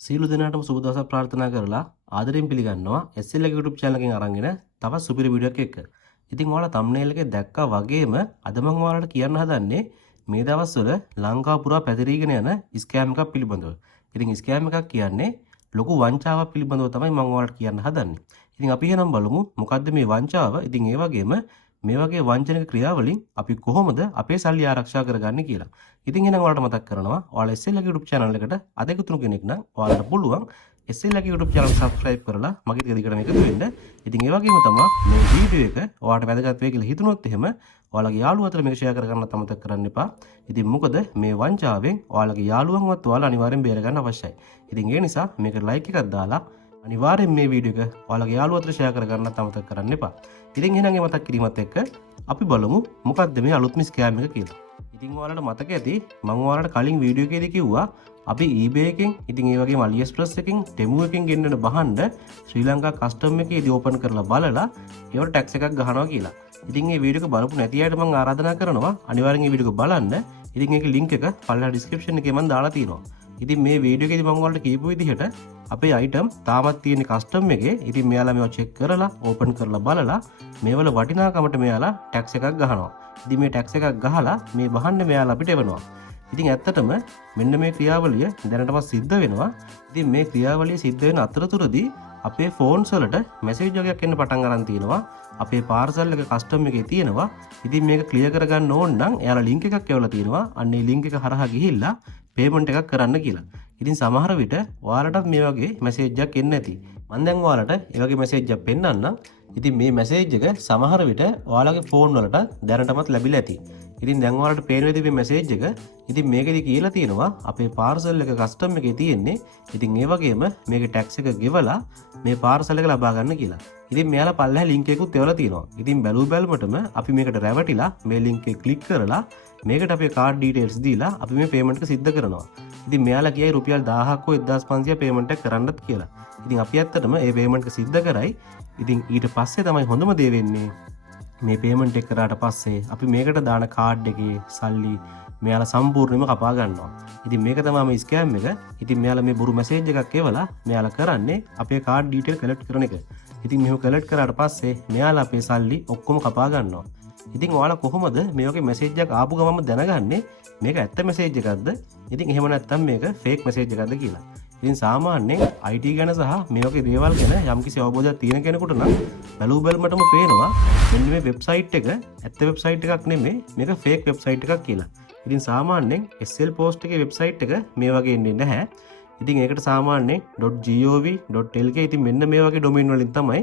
සියලු දෙනාටම සුබ දවසක් ප්‍රාර්ථනා කරලා ආදරයෙන් පිළිගන්නවා SL එක YouTube channel එකෙන් අරගෙන තවත් සුපිරි වීඩියෝ එකක් එක්ක. ඉතින් ඔයාලා thumbnail එකේ දැක්කා වගේම අද මම ඔයාලට කියන්න හදන්නේ මේ දවස්වල ලංකාව පුරා පැතිරීගෙන යන ස්කෑම් එකක් පිළිබඳව. ඉතින් ස්කෑම් එකක් කියන්නේ ලොකු වංචාවක් පිළිබඳව තමයි මම ඔයාලට කියන්න හදන්නේ. ඉතින් අපි එහෙනම් බලමු මොකද්ද මේ වංචාව. ඉතින් ඒ වගේම මේ වගේ වංචනික ක්‍රියාවලින් අපි කොහොමද අපේ සල්ලි ආරක්ෂා කරගන්නේ කියලා. ඉතින් එහෙනම් ඔයාලට මතක් කරනවා ඔයාලා SL එක YouTube channel එකට අද එකතුණු කෙනෙක් නම් ඔයාලට පුළුවන් SL එක YouTube channel subscribe කරලා මගේ ටික දිගටම එකතු වෙන්න. ඉතින් ඒ වගේම තමයි මේ වීඩියෝ එක ඔයාලට වැදගත් වෙයි කියලා හිතුනොත් එහෙම ඔයාලගේ යාළුවෝ අතර මේක share කරගන්නත් අමතක කරන්න එපා. ඉතින් මොකද මේ වංචාවෙන් ඔයාලගේ යාළුවන්වත් ඔයාලා අනිවාර්යෙන් බේර ගන්න අවශ්‍යයි. ඉතින් ඒ නිසා මේකට like එකක් දාලා අනිවාර්යෙන් මේ වීඩියෝ එක ඔයාලගේ යාළුවෝ අතර share කරගන්නත් අමතක කරන්න එපා. ඉතින් එහෙනම් ඒ මතක් කිරීමත් එක්ක අපි බලමු මොකක්ද මේ අලුත්ම ස්කෑම් එක කියලා. ඉතින් ඔයාලට මතක ඇති මම ඔයාලට කලින් වීඩියෝ එකේදී කිව්වා අපි eBay එකෙන් ඉතින් ඒ වගේම AliExpress එකෙන් Temu එකෙන් ගෙන්නන බහන්න ශ්‍රී ලංකා කස්ටම් එකේදී ඕපන් කරලා බලලා ඒවට ටැක්ස් එකක් ගහනවා කියලා. ඉතින් මේ වීඩියෝ එක බලපු නැති අයට මම ආරාධනා කරනවා අනිවාර්යෙන් මේ වීඩියෝ එක බලන්න. ඉතින් ඒකේ link එක පල්ලා description එකේ මම දාලා තියෙනවා. ඉතින් මේ වීඩියෝ එකේදී මම ඔයාලට කියපු විදිහට අපේ item තාමත් තියෙන කස්ටම් එකේ ඉතින් මෙයාලා මේවා check කරලා ඕපන් කරලා බලලා මේවල වටිනාකමට මෙයාලා ටැක්ස් එකක් ගහනවා. ඉතින් මේ ටැක්ස් එකක් ගහලා මේ බහන්න මෙයාලා අපිට එවනවා. ඉතින් ඇත්තටම මෙන්න මේ ක්‍රියාවලිය දැනටම සිද්ධ වෙනවා. ඉතින් මේ ක්‍රියාවලිය සිද්ධ වෙන අතරතුරදී අපේ ෆෝන්ස් වලට මැසේජ් එකක් එන්න පටන් ගන්න තියෙනවා. අපේ පාර්සල් එක කස්ටම් එකේ තියෙනවා. ඉතින් මේක ක්ලියර් කරගන්න ඕන නම් එයාලා ලින්ක් එකක් එවලා තියෙනවා. අන්න ඒ ලින්ක් එක හරහා ගිහිල්ලා පේමන්ට් එකක් කරන්න කියලා. ඉතින් සමහර විට ඔයාලටත් මේ වගේ මැසේජ් එකක් එන්න ඇති. මම දැන් ඔයාලට ඒ වගේ මැසේජ් එකක් පෙන්නන්නම්. ඉතින් මේ මැසේජ් එක සමහර විට ඔයාලගේ ෆෝන් වලට දැනටමත් ලැබිලා ඇති. ඉතින් දැන් ඔයාලට පේන විදිහේ මැසේජ් එක ඉතින් මේකෙදි කියලා තියෙනවා අපේ පාර්සල් එක කස්ටම් එකේ තියෙන්නේ. ඉතින් ඒ වගේම මේකේ ටැක්ස් එක ගෙවලා මේ පාර්සල් එක ලබා ගන්න කියලා. ඉතින් මෙයාලා පල්ලෙහා ලින්ක් එකකුත් එවලා තියෙනවා. ඉතින් බැලුවටම අපි මේකට රැවටිලා මේ ලින්ක් එක ක්ලික් කරලා මේකට අපේ කාඩ් ඩීටේල්ස් දීලා අපි මේ පේමන්ට් එක සිද්ධ කරනවා. ඉතින් මෙයාලා කියයි රුපියල් 1000ක් හෝ 1500 පේමන්ට් එක කරන්නත් කියලා. ඉතින් අපි ඇත්තටම මේ පේමන්ට් එක සිද්ධ කරයි. ඉතින් ඊට පස්සේ තමයි හොඳම දේ වෙන්නේ මේ පේමන්ට් එක කරාට පස්සේ අපි මේකට දාන කාඩ් එකේ සල්ලි මෙයාලා සම්පූර්ණයෙන්ම කපා ගන්නවා. ඉතින් මේක තමයි මේ ස්කෑම් එක. ඉතින් මෙයාලා මේ බොරු මැසේජ් එකක් එවලා මෙයාලා කරන්නේ අපේ කාඩ් ඩීටේල් කලෙක්ට් කරන එක. ඉතින් මෙහෙම කලෙක්ට් කරාට පස්සේ මෙයාලා අපේ සල්ලි ඔක්කොම කපා ගන්නවා. ඉතින් ඔයාලා කොහොමද මේ වගේ මැසේජ් එකක් ආපු ගමන්ම දැනගන්නේ මේක ඇත්ත මැසේජ් එකක්ද? ඉතින් එහෙම නැත්නම් මේක ෆේක් මැසේජ් එකක්ද කියලා. ඉතින් සාමාන්‍යයෙන් IT ගැන සහ මේ වගේ දේවල් ගැන යම්කිසි අවබෝධයක් තියෙන කෙනෙකුට නම් බැලුවටම පේනවා මෙන්න මේ වෙබ්සයිට් එක ඇත්ත වෙබ්සයිට් එකක් නෙමෙයි මේක ෆේක් වෙබ්සයිට් එකක් කියලා. ඉතින් සාමාන්‍යයෙන් SL Post එකේ වෙබ්සයිට් එක මේ වගේ එන්නේ නැහැ. ඉතින් ඒකට සාමාන්‍යයෙන් .gov.lk ඉතින් මෙන්න මේ වගේ ඩොමේන් වලින් තමයි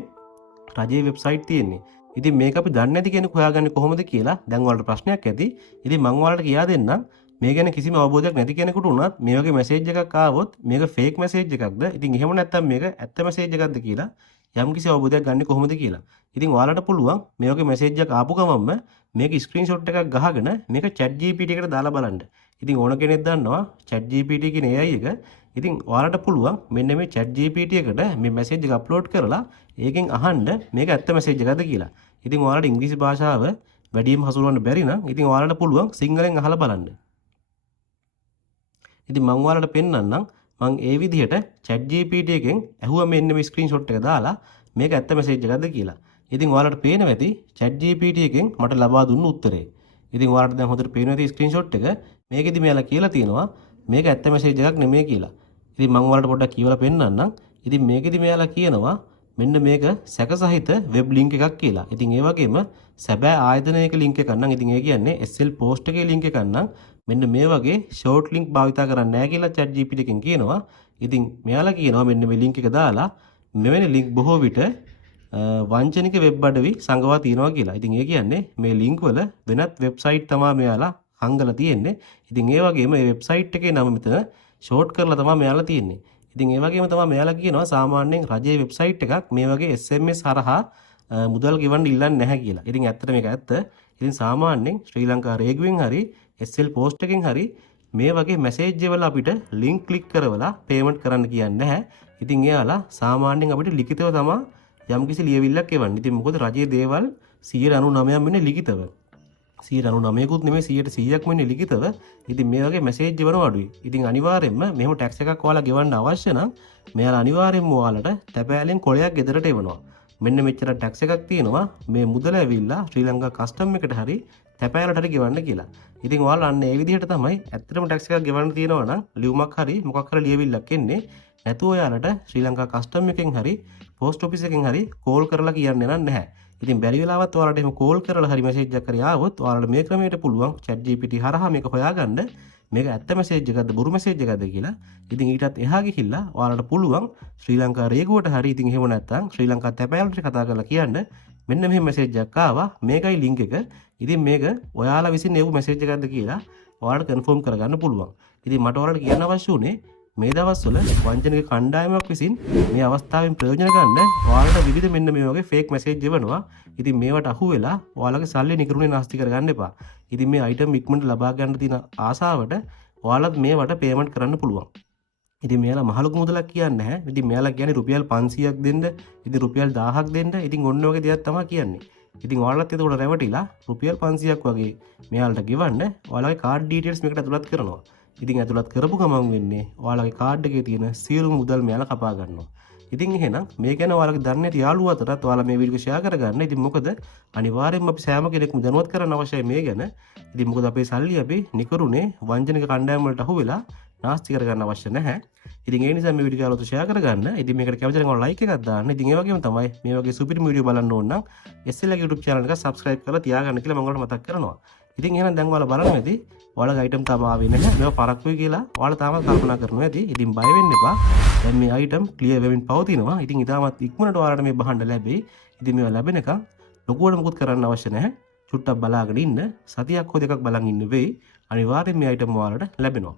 රජයේ වෙබ්සයිට් තියෙන්නේ. ඉතින් මේක අපි දන්නේ නැති කෙනෙක් හොයාගන්නේ කොහොමද කියලා දැන් ඔයාලට ප්‍රශ්නයක් ඇති. ඉතින් මම ඔයාලට කියා දෙන්නම් මේ ගැන කිසිම අවබෝධයක් නැති කෙනෙකුට උනත් මේ වගේ මැසේජ් එකක් ආවොත් මේක ෆේක් මැසේජ් එකක්ද? ඉතින් එහෙම නැත්නම් මේක ඇත්ත මැසේජ් එකක්ද කියලා යම්කිසි අවබෝධයක් ගන්න කොහොමද කියලා. ඉතින් ඔයාලට පුළුවන් මේ වගේ මැසේජ් එකක් ආපු ගමන්ම මේක ස්ක්‍රීන්ෂොට් එකක් ගහගෙන මේක ChatGPT එකට දාලා බලන්න. ඉතින් ඕන කෙනෙක් දන්නවා ChatGPT කියන AI එක. ඉතින් ඔයාලට පුළුවන් මෙන්න මේ ChatGPT එකට මේ මැසේජ් එක අප්ලෝඩ් කරලා ඒකෙන් අහන්න මේක ඇත්ත මැසේජ් එකක්ද කියලා. ඉතින් ඔයාලට ඉංග්‍රීසි භාෂාව වැඩිම හසුරවන්න බැරි නම් ඉතින් ඔයාලට පුළුවන් සිංහලෙන් අහලා බලන්න. ඉතින් මම ඔයාලට පෙන්නන්නම් මම ඒ විදිහට ChatGPT එකෙන් ඇහුවා මෙන්න මේ ස්ක්‍රීන්ෂොට් එක දාලා මේක ඇත්ත මැසේජ් එකක්ද කියලා. ඉතින් ඔයාලට පේනවා ඇති ChatGPT එකෙන් මට ලබා දුන්න උත්තරේ. ඉතින් ඔයාලට දැන් හොඳට පේනවා ඇති ස්ක්‍රීන්ෂොට් එක. මේකෙදි මෙයාලා කියලා තියෙනවා මේක ඇත්ත මැසේජ් එකක් නෙමෙයි කියලා. ඉතින් මම ඔයාලට පොඩ්ඩක් කියවලා පෙන්නන්නම්. ඉතින් මේකෙදි මෙයාලා කියනවා මෙන්න මේක සැකසහිත වෙබ් ලින්ක් එකක් කියලා. ඉතින් ඒ වගේම සැබෑ ආයතනයක ලින්ක් එකක් නම් ඉතින් ඒ කියන්නේ SL Post එකේ ලින්ක් එකක් නම් මෙන්න මේ වගේ ෂෝට් ලින්ක් භාවිතා කරන්නේ නැහැ කියලා ChatGPT එකෙන් කියනවා. ඉතින් මෙයාලා කියනවා මෙන්න මේ ලින්ක් එක දාලා මෙවැනි ලින්ක් බොහෝ විට වංචනික වෙබ් අඩවි සංගවා තියෙනවා කියලා. ඉතින් ඒ කියන්නේ මේ ලින්ක් වල වෙනත් වෙබ්සයිට් තමයි මෙයාලා හංගලා තියෙන්නේ. ඉතින් ඒ වගේම මේ වෙබ්සයිට් එකේ නම මෙතන ෂෝට් කරලා තමයි මෙයාලා තියෙන්නේ. ඉතින් ඒ වගේම තමයි මෙයාලා කියනවා සාමාන්‍යයෙන් රජයේ වෙබ්සයිට් එකක් මේ වගේ SMS හරහා මුදල් ගෙවන්න ඉල්ලන්නේ නැහැ කියලා. ඉතින් ඇත්තට මේක ඇත්ත. ඉතින් සාමාන්‍යයෙන් ශ්‍රී ලංකා රේගුවෙන් හරි SL Post එකෙන් හරි මේ වගේ මැසේජ් වල අපිට ලින්ක් ක්ලික් කරවලා පේමන්ට් කරන්න කියන්නේ නැහැ. ඉතින් එයාලා සාමාන්‍යයෙන් අපිට ලිඛිතව තමයි යම්කිසි ලියවිල්ලක් එවන්නේ. ඉතින් මොකද රජයේ දේවල් 99% වෙන්නේ ලිඛිතව. 99කුත් නෙමෙයි 100%ක්ම ඉන්නේ ලිඛිතව. ඉතින් මේ වගේ මැසේජ් එවනවා අඩුයි. ඉතින් අනිවාර්යයෙන්ම මෙහෙම ටැක්ස් එකක් ඔයාලා ගෙවන්න අවශ්‍ය නම් මෙයාලා අනිවාර්යයෙන්ම ඔයාලට තැපෑලෙන් කොලයක් ගෙදරට එවනවා. මෙන්න මෙච්චර ටැක්ස් එකක් තියෙනවා. මේ මුදල ඇවිල්ලා ශ්‍රී ලංකා කස්ටම් එකට හරි තැපෑලට හරි ගෙවන්න කියලා. ඉතින් ඔයාලා අන්න ඒ විදිහට තමයි ඇත්තටම ටැක්ස් එකක් ගෙවන්න තියෙනවා නම් ලියුමක් හරි මොකක් හරි ලියවිල්ලක් එන්නේ. නැතුව ඔයාලට ශ්‍රී ලංකා කස්ටම් එකෙන් හරි පෝස්ට් ඔෆිස් එකෙන් හරි කෝල් කරලා කියන්නේ නැහැ. ඉතින් බැරි වෙලාවත් ඔයාලට එහෙම කෝල් කරලා හරි මැසේජ් එකක් හරි ආවොත් ඔයාලට මේ ක්‍රමයට පුළුවන් chat GPT හරහා මේක හොයාගන්න මේක ඇත්ත මැසේජ් එකක්ද බොරු මැසේජ් එකක්ද කියලා. ඉතින් ඊටත් එහා ගිහිල්ලා ඔයාලට පුළුවන් ශ්‍රී ලංකා රේගුවට හරි ඉතින් එහෙම නැත්නම් ශ්‍රී ලංකා තැපෑලට කතා කරලා කියන්න මෙන්න මෙහෙම මැසේජ් එකක් ආවා මේකයි ලින්ක් එක. ඉතින් මේක ඔයාලා විසින් එවපු මැසේජ් එකක්ද කියලා ඔයාලට කන්ෆර්ම් කරගන්න පුළුවන්. ඉතින් මට ඔයාලට කියන්න අවශ්‍ය උනේ මේ දවස්වල වංචනික කණ්ඩායමක් විසින් මේ අවස්ථාවෙන් ප්‍රයෝජන ගන්න ඔයාලට විවිධ මෙන්න මේ වගේ ෆේක් මැසේජ් එවනවා. ඉතින් මේවට අහු වෙලා ඔයාලගේ සල්ලි නිකරුණේ නාස්ති කරගන්න එපා. ඉතින් මේ අයිටම් ඉක්මනට ලබා ගන්න තියෙන ආසාවට ඔයාලත් මේවට පේමන්ට් කරන්න පුළුවන්. ඉතින් මෙයාලා මහ ලොකු මුදලක් කියන්නේ නැහැ. ඉතින් මෙයාලා කියන්නේ රුපියල් 500ක් දෙන්න, ඉතින් රුපියල් 1000ක් දෙන්න. ඉතින් ඔන්න ඔය වගේ දෙයක් තමයි කියන්නේ. ඉතින් ඔයාලත් එතකොට රැවටිලා රුපියල් 500ක් වගේ මෙයාලට ගෙවන්න ඔයාලගේ කාඩ් ඩීටේල්ස් මේකට ඇතුළත් කරනවා. ඉතින් ඇතුළත් කරපු ගමන් වෙන්නේ ඔයාලගේ කාඩ් එකේ තියෙන සියලු මුදල් මෙයාලා කපා ගන්නවා. ඉතින් එහෙනම් මේ ගැන ඔයාලගේ දන්නේ නැති යාළුවෝ අතරත් ඔයාලා මේ වීඩියෝ ෂෙයා කරගන්න. ඉතින් මොකද අනිවාර්යයෙන්ම අපි සෑම කෙනෙක්ම දැනුවත් කරන්න අවශ්‍යයි මේ ගැන. ඉතින් මොකද අපේ සල්ලි අපි නිකරුණේ වංචනික කණ්ඩායම් වලට අහු වෙලා නාස්ති කරගන්න අවශ්‍ය නැහැ. ඉතින් ඒ නිසා මේ වීඩියෝ යාළුවෝ ෂෙයා කරගන්න. ඉතින් මේකට කැමති නම් ඔයාලා ලයික් එකක් දාන්න. ඉතින් ඒ වගේම තමයි මේ වගේ සුපිරි වීඩියෝ බලන්න ඕන නම් SL YouTube channel එක subscribe කරලා තියාගන්න කියලා මම ඔයාලට මතක් කරනවා. ඉතින් එහෙනම් දැන් ඔයාලා බලන්න ඇති ඔයාලගේ item තාම ආවේ නැහැ. මේවා පරක්කුයි කියලා ඔයාලා තාම කල්පනා කරනවා ඇති. ඉතින් බය වෙන්න එපා. දැන් මේ item clear වෙමින් පවතිනවා. ඉතින් ඉතාමත් ඉක්මනට ඔයාලට මේ බහන්න ලැබෙයි. ඉතින් මේවා ලැබෙනකන් ලොකුවට මුකුත් කරන්න අවශ්‍ය නැහැ. චුට්ටක් බලාගෙන ඉන්න. සතියක් හෝ දෙකක් බලන් ඉන්න වෙයි. අනිවාර්යෙන් මේ item ඔයාලට ලැබෙනවා.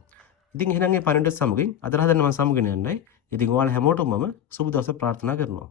ඉතින් එහෙනම් මේ පරිණත සමගින් අද හදන්න මම සමගින් යන්නයි. ඉතින් ඔයාලා හැමෝටම මම සුබ දවසක් ප්‍රාර්ථනා කරනවා.